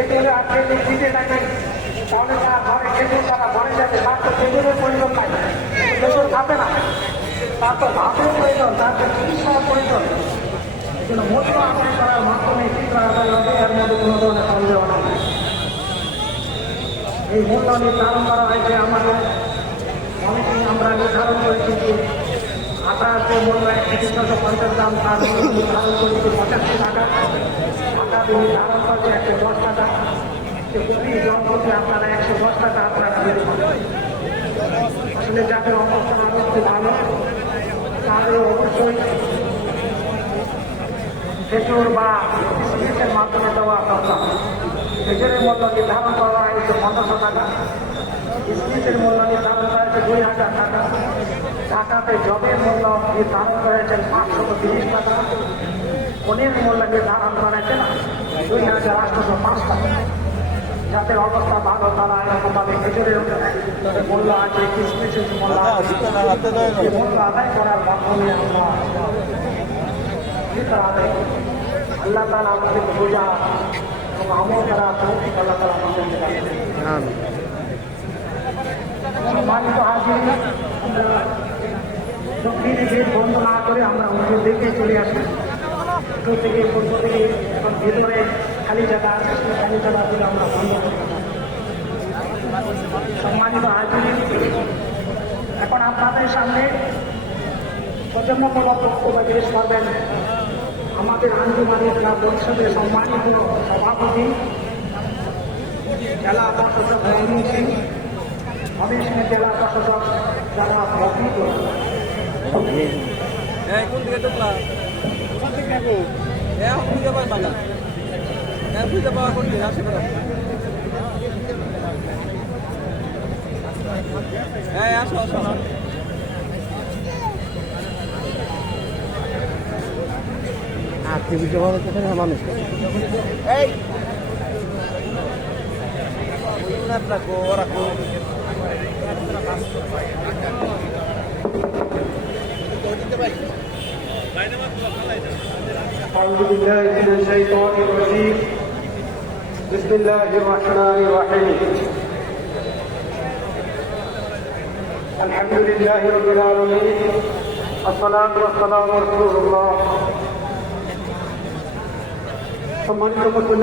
খেজুর আর খেজুর দিতে থাকে অনেকটা ঘরে খেজুর তারা ঘরে যাবে তার তো খেজুরের প্রয়োজন নাই, খেজুর খাবে না, তার তো ভাতের প্রয়োজন, তার তো চিকিৎসার প্রয়োজন। কিন্তু মূল্য আদায় করার মাধ্যমে চিন্তা আদায় হবে, এর মধ্যে কোনো ধরনের সন্দেহ নেই। এই মূল্য নির্ধারণ করা হয়েছে আমাদের অনেকেই আমরা নির্ধারণ করেছি যে আটার যে মূল্য 1,350 দাম, তার মূল্য নির্ধারণ করেছি 85 টাকা। আটা নির্ধারণ করছে 110 টাকা। প্রতি জনপ্রতি আপনারা 110 টাকা আপনারা বেড়ে আসলে যাদের অবস্থা খুব ভালো তাদের অবশ্যই খেজুর বা বিস্কিটের মাধ্যমে দেওয়া দরকার। খেজুরের মূল্য নির্ধারণ করা হয়েছে 1500 টাকা, বিস্কিটের মূল্য নির্ধারণ করা হয়েছে 2000 টাকা, ঢাকাতে জবের মূল্য নির্ধারণ করা হয়েছে 530 টাকা, পনির মূল্য নির্ধারণ করা হয়েছে 2805 টাকা। যাদের অবস্থা ভালো তারা এরকমভাবে খেজুরের মূল্য আছে, কিসমিসের মূল্য আছে, মূল্য আদায় করার মাধ্যমে আমরা আদায় করি। আল্লাহ তাআলা আমাদের বোঝা এবং আমল যারা তৌফিক আল্লাহ তাআলা আমাদের সম্মানিত হাজির, দক্ষিণে গেট বন্ধ না করে আমরা উত্তর দিকে চলে আসি। উত্তর থেকে পূর্ব থেকে এখন ভেতরে খালি জায়গা আছে, সেই খালি জায়গাগুলো আমরা বন্ধ করতে পারি। সম্মানিত হাজির, এখন আপনাদের সামনে প্রজন্মমূলক বক্তব্য পেশ করবেন আমাদের আঞ্জুমানের ক্লাব পরিষদের সম্মানিত সভাপতি জেলা প্রশাসক রহিম সিং, ময়মনসিংহ জেলা প্রশাসক জনাব রফিকুল। মানুষ أعوذ بالله من الشيطان الرجيم. بسم الله الرحمن الرحيم. الحمد لله رب العالمين. الصلاة والسلام على رسول الله. সম্মানিত মুসলিম